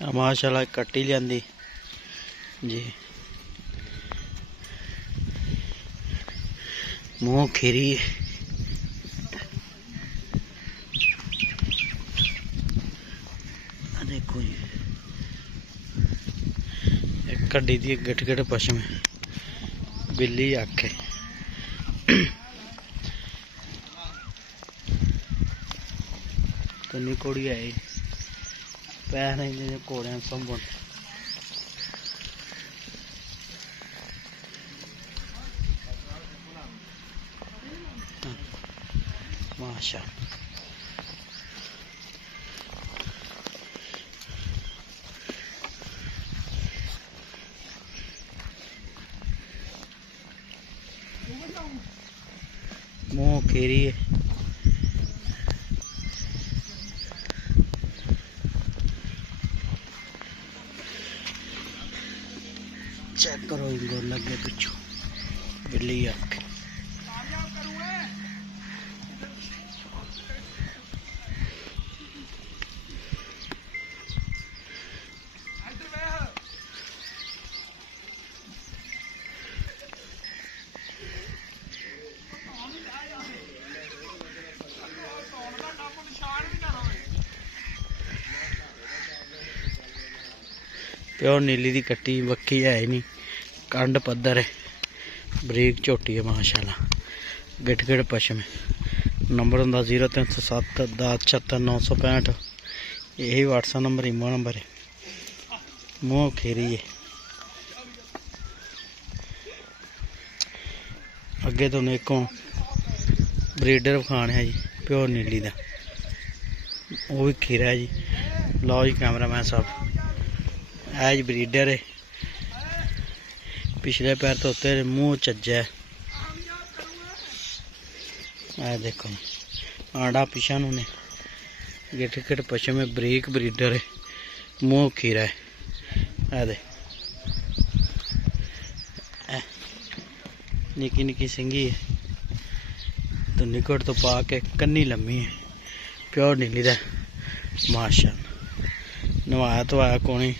माशाल्लाह कट्टी लियांदी जी। मूँह खीरी देखो जी, कड्डी दी गिट गिट पशम बिल्ली आखे कन्नी घोड़ी आई पैर नहीं घोड़े संभन माशा मुँह खीरी है। चेक करो इनको लगे पिछू बिल्ली आख प्योर नीली दी कट्टी वक्की है ही नहीं, कंड पद्धर है, बरीक झोटी है माशाल्लाह, गिट गिट पशम है। नंबर होंदा 0307 10 76 965, यही व्हाट्सएप नंबर ईमो नंबर है। मुँह खीरी है। अगे तो एक ब्रीडर विखाने है जी प्योर नीली का, वो भी खीरा है जी। लो जी कैमरामैन साहब, एज ब्रीडर है, पिछले पैर धोते, मुँह चज्जा है। देखो आंडा पिछा ने गिट गिट पशम में बरीक ब्रीडर है, मुँह खीरा है। दे निकी निकी सिंगी है, तो निकट तो पा के कन्नी लम्मी है, प्योर नीली दा माशा। नवाया तो आया कोनी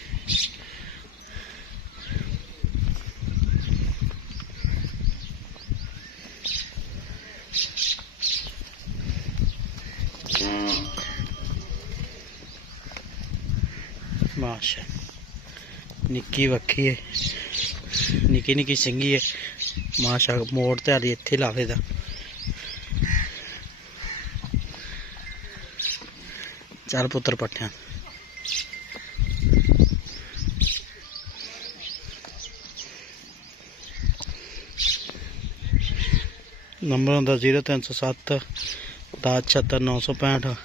माशा। निक्की वक्खी है, निक्की निक्की सिंगी है माशा। मोड़ ते हाली इत्थे लावे दा। चल पुत्र पट्ठिया नंबर होंदा 0307 10 76 965।